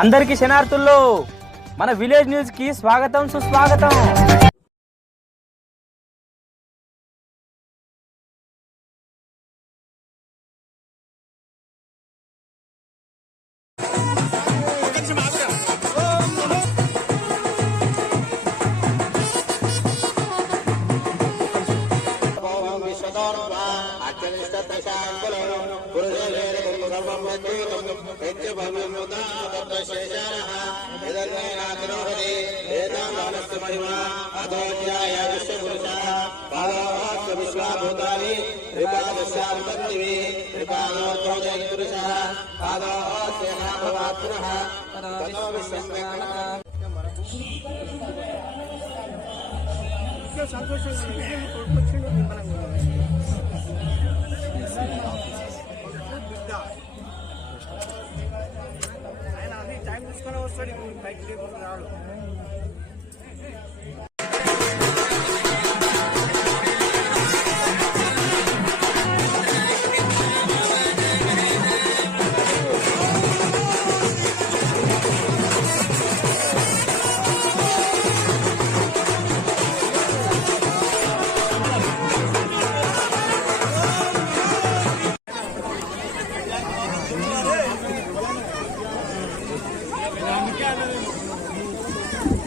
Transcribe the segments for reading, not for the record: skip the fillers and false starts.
అందరికీ శనార్థుల్లో మన village news కి స్వాగతం సుస్వాగతం।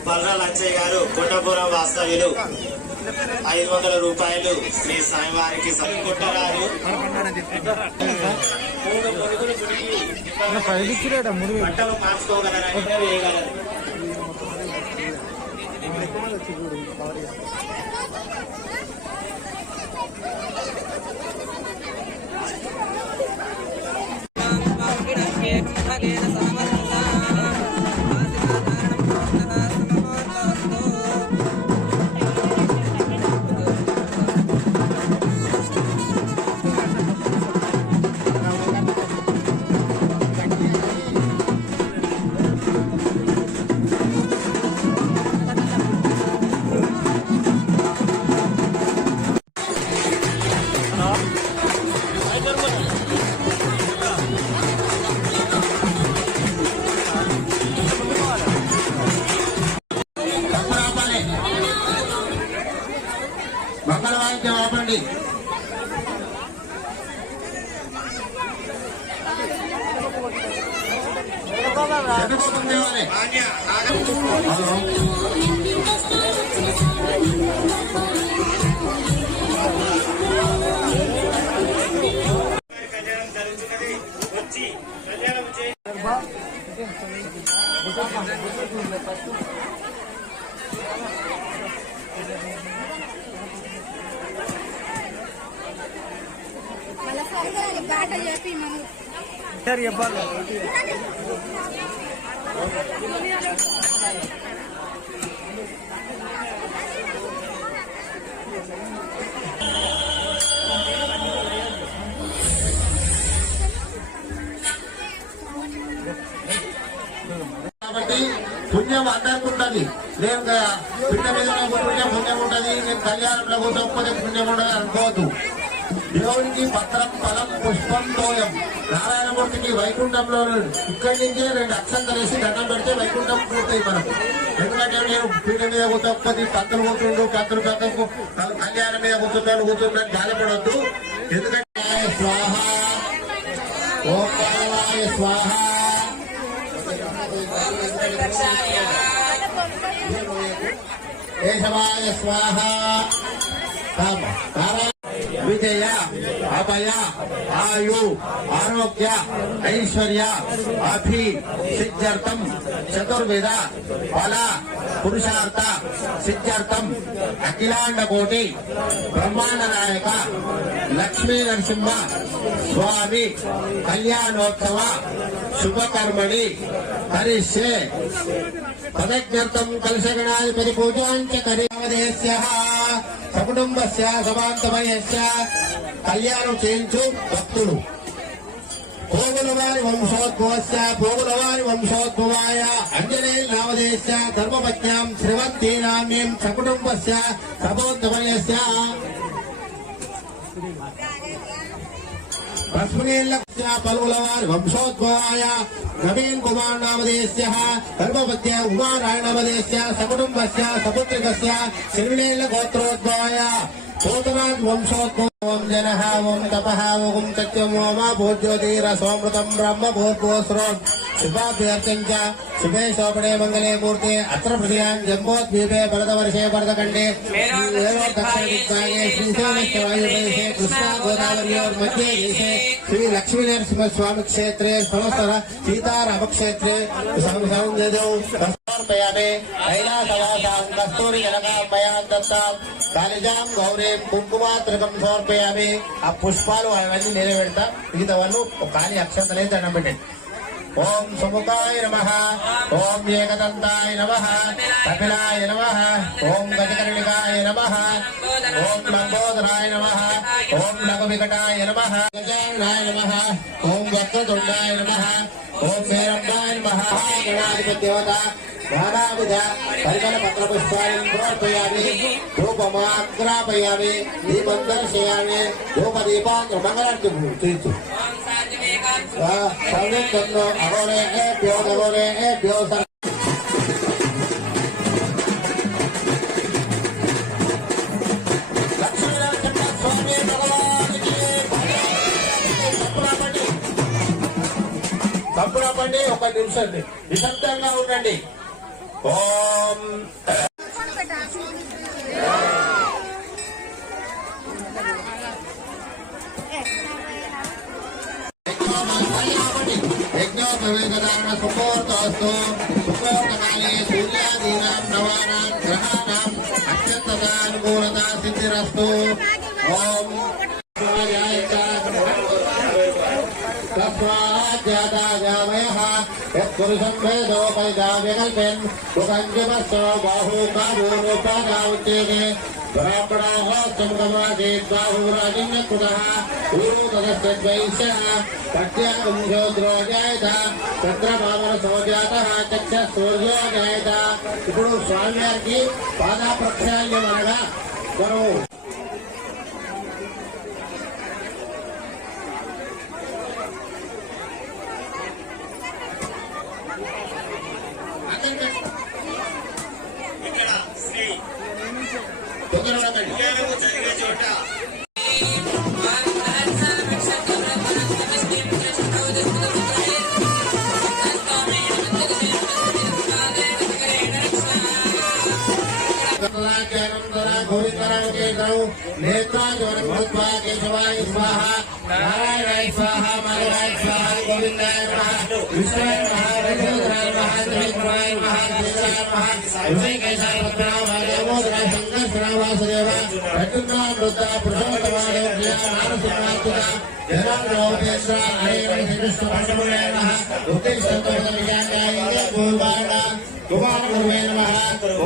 బల్రా లచ్చయ్య గారు కొండపురం వాస్తవ్యులు 500 రూపాయలు శ్రీ స్వామివారికి సరికొట్టరారు। బట్టలు మార్చుకోగలరని వేయగలరు। మంగళవాద్యం ఆపండి। కాబట్టి పుణ్యం అందరికి ఉంటుంది। నేను పిట్ట మీద పుణ్యం ఉంటుంది, నేను కళ్యాణంలో కూర్చోకపోతే పుణ్యం ఉండదు అనుకోవద్దు। దేవునికి పత్రం ఫలం పుష్పం తోయం నారాయణమూర్తికి వైకుంఠంలో ఇక్కడి నుంచే 2 అక్షంతలు వేసి దండం పెడితే వైకుంఠం పూర్తయి మనకు। ఎందుకంటే నేను పీఠ మీద కూర్చోకపోతే పంతులు కూర్చుండు పెద్దలు కళ్యాణం మీద కూర్చుంటాను గాలిపడవద్దు। ఎందుకంటే స్వాహ ఓం స్వాహ కేశవాయ స్వాహ విజయ అభయ ఆయు ఆరోగ్య ఐశ్వర్య అభి సిద్ధ్యర్థం చతుర్వేద ఫల పురుషార్థ సిద్ధ్యర్థం అఖిలాండ కోటి బ్రహ్మాండ నాయక లక్ష్మీ నరసింహ స్వామి కళ్యాణోత్సవ శుభకర్మణి కరిష్యే పదజ్ఞర్థం కలశగణాధిపతి పూజాంచ కరిదేశ్య సకుటుంబస్య సమాంతమయస్య కళ్యాణం చేయించు భక్తులు పోగులవారి వంశోద్భవాయ అంజనేయ నామదేశ్య ధర్మపత్న్యాం శ్రీవంతీనామ్యం సకుటుంబస్య సపోత్తమయస్య तस्मिन्लक्ष्य पल्गुलवार वंशोद्भवाय नवीन कुमार नामधेयस्य गर्भवत्य उमारायण नामधेयस्य सकुटुम्बस्य सपुत्रिकस्य श्रीलेल गोत्रोद्भवाय पोतराज वंशोद्भव ओम जनः ओम तपः ओम सत्यम ओम भोज्योतिरसोमृतम् ब्रह्म भूर्भुवस्रोन् शुभाभ्यर्थम् च शुभे शोभने मंगले मूर्ते अत्र प्रतियां जम्बोद्वीपे भरतवर्षे भरतखण्डे दक्षिणदिग्भागे श्रीशैलस्य वायुप्रदेशे कृष्णा गोदावर्योर्मध्ये देशे श्री लक्ष्मीनरसिंहस्वामी क्षेत्रे समस्तर सीतारामक्षेत्रे समर्पयामि कैलासवासां कस्तूरी जनकामया दत्तां कालिजां गौरीं कुङ्कुमात्रकं సమర్పయామి ఆ పుష్పాలు అవన్నీ నిలబెడతా మిగతా వాళ్ళు ఒక ఖాళీ అక్షంతలే దండం పెట్టండి ఓం సుముఖాయ నమః ఓం ఏకదంతాయ నమః కపిలాయ నమః ఓం గజకర్ణికాయ నమః ఓం లంబోదరాయ నమః ఓం లఘువికటాయ నమః గజాననాయ నమః ఓం వక్రతుండాయ నమః ఓం మేరంబాయ నమః గణాధిపతి దేవత నానావిధ పరిమళ పత్ర పుష్పాన్ని సమర్పయామి ధూపమాగ్రాపయామి దీపం దర్శయామి ధూపదీపాంధ్ర మంగళార్తి చూచు సంయుక్తంలో అగోరేభ్యో లక్ష్మీనరసింహస్వామి భగవానికి తప్పురాపండి ఒక నిమిషం నిశ్శబ్దంగా ఉండండి ఓం యజ్ఞోపవేదదాన సుముహూర్తోస్తు సుముహూర్తకాలే సూర్యాదీనాం నవానాం గ్రహాణాం అత్యంతదానుకూలతా సిద్ధిరస్తు ఓం पुरुषं वेदोपैदाव्यकल्पेन् सुगञ्जमस्सो बाहूकाभूरुपादाउच्यते ब्राह्मणाहोस्तं गमासीत् बाहुराजिन्यकृतः पूर्वतदस्य द्वैष्यः पट्यागुंशोद्रो जायत चन्द्रमामरसो जातः चक्षः सूर्यो जायत ఇప్పుడు స్వామి వారికి పాద ప్రక్షాళనం అనగా మనం केशवाय स्वाहा नारायणाय स्वाहा माधवाय स्वाहा गोविंदाय नमः विष्णुवाय नमः वैकुंठाय नमः त्रिविक्रमाय नमः त्रिनेत्राय नमः ऋषिकेशाय पद्मनाभाय दामोदराय संकर्षणाय वासुदेव प्रद्युम्नामृता पुरुषोत्तमाय प्रिया मानसिंहात्मका जनार्दनोपेन्द्र हरे श्रीकृष्णपरमणे नमः उत्तिष्ठतोषविजान्याय पूर्वाण कुमारगुरुवे नमः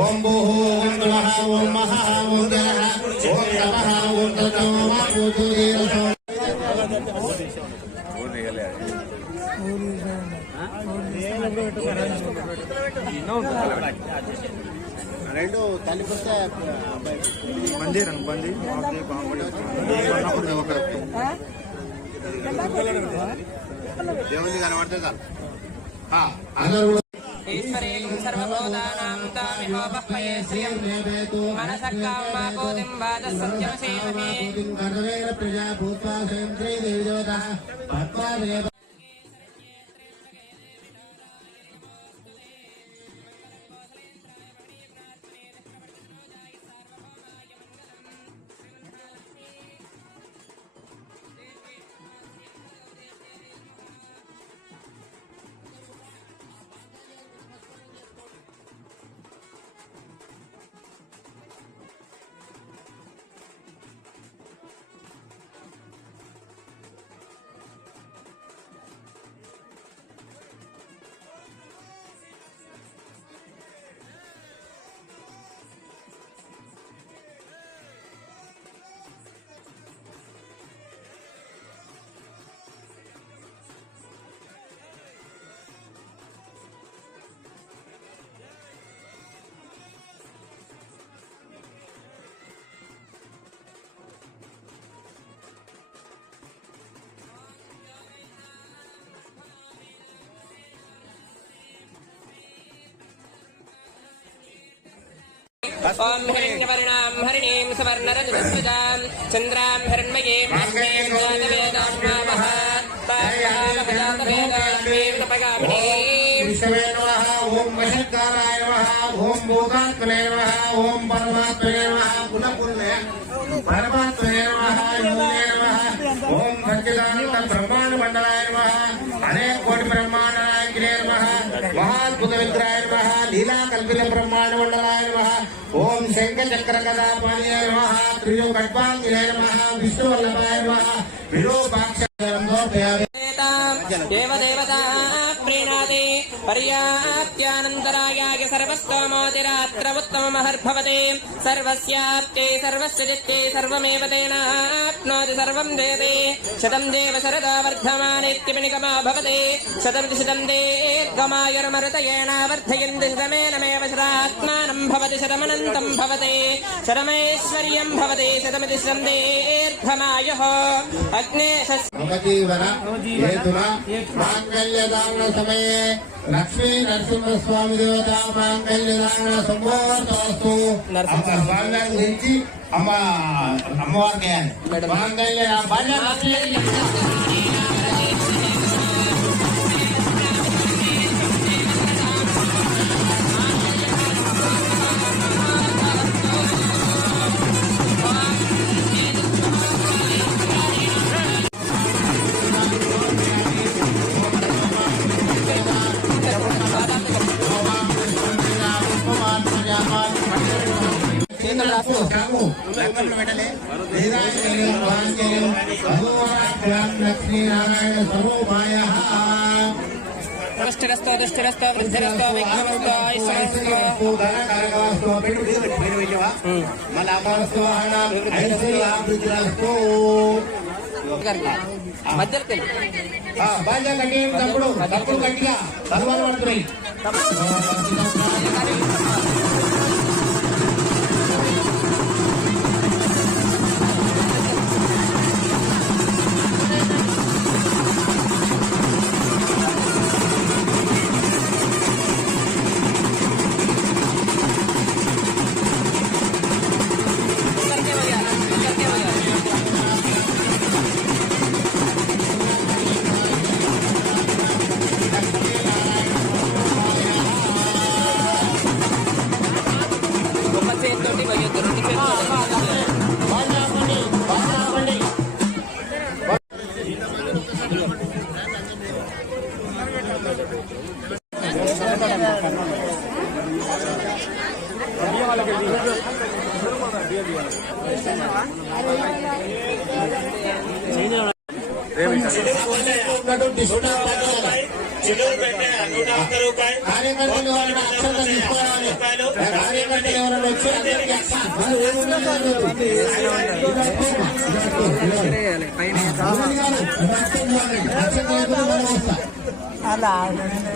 ओम भूः ओम नमः ओम महा ओम जनः ओम नमः ओम ततो मा पूजोदीरसो రెండు కలిపితే బందీ బందీ దేవుని కనబడితే చాలు ఈశ్వరీం సర్వభూతానాం తామిహోపహ్మయే శ్రియం మనసక్కామాకోతిం వాచస్సత్యమసేమమే ప్రజా భూత్వా స్వయం శ్రీదేవి దేవత పద్మాదేవ ఓం హిరణ్యవర్ణాం హరిణీం సువర్ణరజతస్వజాం చంద్రాం హిరణ్మయీం లక్ష్మీం జాతవేదాం నమః విష్ణవే నమః ఓం వశంకరాయ నమః ఓం భూతాత్మనే నమః ఓం పరమాత్మనే నమః పునఃపుణ్య పరమాత్మనే నమః యోగే నమః ఓం సచ్చిదానంద బ్రహ్మాండ మండలాయ నమః అనేక కోటి బ్రహ్మాండ నాయకినే నమః మహాద్భుత విగ్రహాయ నమః లీలా కల్పిత బ్రహ్మాండ మండలాయ నమః ఓం శంఖ చక్ర గదాపాణియ నమః త్రిజో ఖడ్వాంగినే నమః విష్ణువల్లభాయ నమః విరూపాక్షరంతో దేవదేవతా ప్రీణాది పర్యాప్త్యానంతరాయాయ సర్వస్తోమోతిరాత్ర ఉత్తమమహర్భవతే సర్వస్యాప్తే సర్వస్య చిత్తే సర్వమేవ తేనాప్నోతి సర్వం జయతే శతం దేవ శరదా వర్ధమానేత్యపినికమా భవతే శతం శతం దీర్ఘమాయుర్మరుతయేణ వర్ధయంతి శతమేనమేవ శతాత్మానం భవతి శతమనంతం భవతే శతమైశ్వర్యం భవతే శతమితి శతం దీర్ఘమాయుః అగ్నే నవజీవన హేతునా మాంగళ్యదాన సమయే లక్ష్మీ నరసింహస్వామి దేవత మాంగళ్యదాన సంభూతమస్తు బాల్యాన్ని గురించి అమ్మవారికి మాంగళ్య లక్ష్మీనారాయణ స్వరూపాయ దుష్టిరస్తో దుష్టిరస్తో వృద్ధిరస్తో విఘ్నమస్తో ఐశ్వర్యమస్తో మధ్యలో తెలుగు బాగా కట్టి తప్పుడు తప్పుడు గట్టిగా తలవాలు పడుతున్నాయి కార్యకర్తలు వాళ్ళని అక్షంత తీసుకోవాలి కార్యకర్తలు ఎవరైనా వచ్చి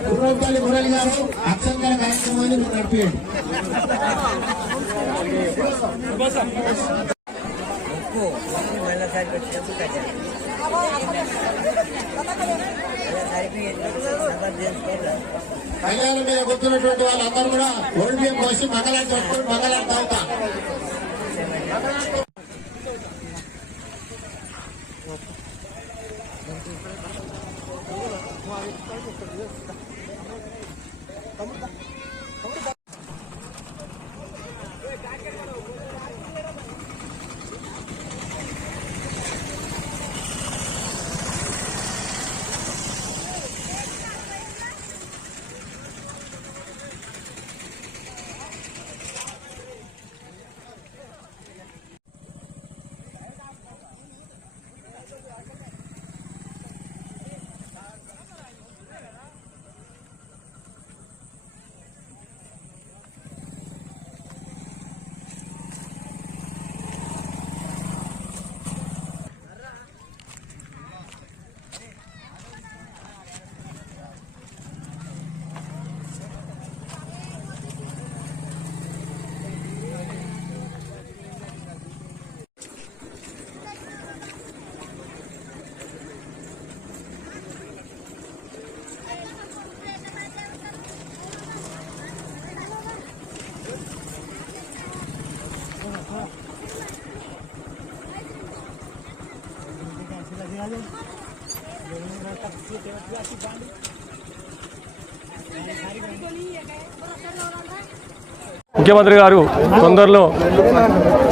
కుర్రపల్లి మురళి గారు అక్షంతల కార్యక్రమాన్ని నడిపేయండి కళ్యాణం మీద కూర్చున్నటువంటి వాళ్ళందరూ కూడా ఓల్డ్ బియ్యం పోసి మంగళాన్ని పట్టుకొని మంగళాన్ని తాగుతా ముఖ్యమంత్రి గారు తొందరలో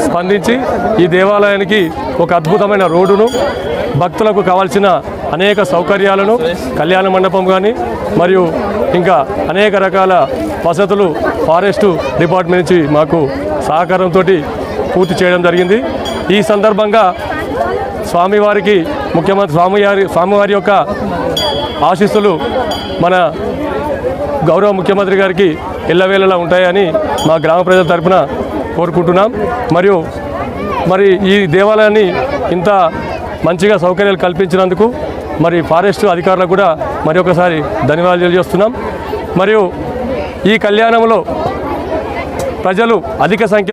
స్పందించి ఈ దేవాలయానికి ఒక అద్భుతమైన రోడ్డును, భక్తులకు కావాల్సిన అనేక సౌకర్యాలను, కళ్యాణ మండపం కానీ మరియు ఇంకా అనేక రకాల వసతులు ఫారెస్టు డిపార్ట్మెంట్ నుంచి మాకు సహకారంతో పూర్తి చేయడం జరిగింది. ఈ సందర్భంగా స్వామివారికి స్వామివారి యొక్క ఆశీస్సులు మన గౌరవ ముఖ్యమంత్రి గారికి ఎల్లవేళలా ఉంటాయని మా గ్రామ ప్రజల తరపున కోరుకుంటున్నాం. మరి ఈ దేవాలయాన్ని ఇంత మంచిగా సౌకర్యాలు కల్పించినందుకు మరి ఫారెస్ట్ అధికారులకు కూడా మరి ఒకసారి ధన్యవాదాలు తెలియజేస్తున్నాం. మరియు ఈ కళ్యాణంలో ప్రజలు అధిక సంఖ్య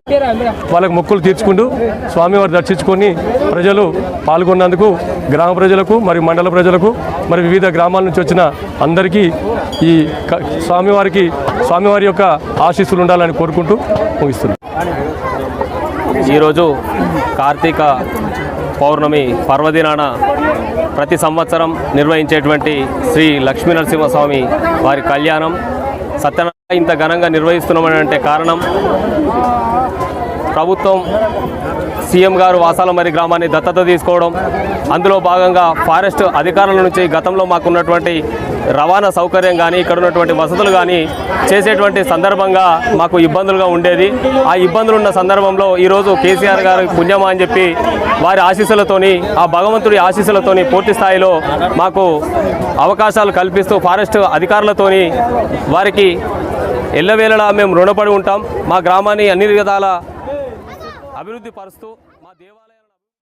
వాళ్ళకు మొక్కులు తీర్చుకుంటూ స్వామివారి దర్శించుకొని ప్రజలు పాల్గొన్నందుకు గ్రామ ప్రజలకు మరియు మండల ప్రజలకు మరి వివిధ గ్రామాల నుంచి వచ్చిన అందరికీ ఈ స్వామివారి యొక్క ఆశీస్సులు ఉండాలని కోరుకుంటూ ముగిస్తున్నాం. ఈరోజు కార్తీక పౌర్ణమి పర్వదినాన ప్రతి సంవత్సరం నిర్వహించేటువంటి శ్రీ లక్ష్మీ నరసింహస్వామి వారి కళ్యాణం సత్యనారాయణ ఇంత ఘనంగా నిర్వహిస్తున్నామంటే కారణం ప్రభుత్వం సీఎం గారు వాసాలమరి గ్రామాన్ని దత్తత తీసుకోవడం, అందులో భాగంగా ఫారెస్ట్ అధికారుల నుంచి గతంలో మాకున్నటువంటి రవాణా సౌకర్యం కానీ ఇక్కడ ఉన్నటువంటి వసతులు కానీ చేసేటువంటి సందర్భంగా మాకు ఇబ్బందులుగా ఉండేది. ఆ ఇబ్బందులు ఉన్న సందర్భంలో ఈరోజు కేసీఆర్ గారి పుణ్యమా అని చెప్పి వారి ఆశీస్సులతోని, ఆ భగవంతుడి ఆశీస్సులతోని పూర్తి స్థాయిలో మాకు అవకాశాలు కల్పిస్తూ ఫారెస్ట్ అధికారులతోని వారికి ఎల్లవేళలా మేము రుణపడి ఉంటాం. మా గ్రామాన్ని అన్ని విధాల అభివృద్ధి పరుస్తూ మా దేవాలయం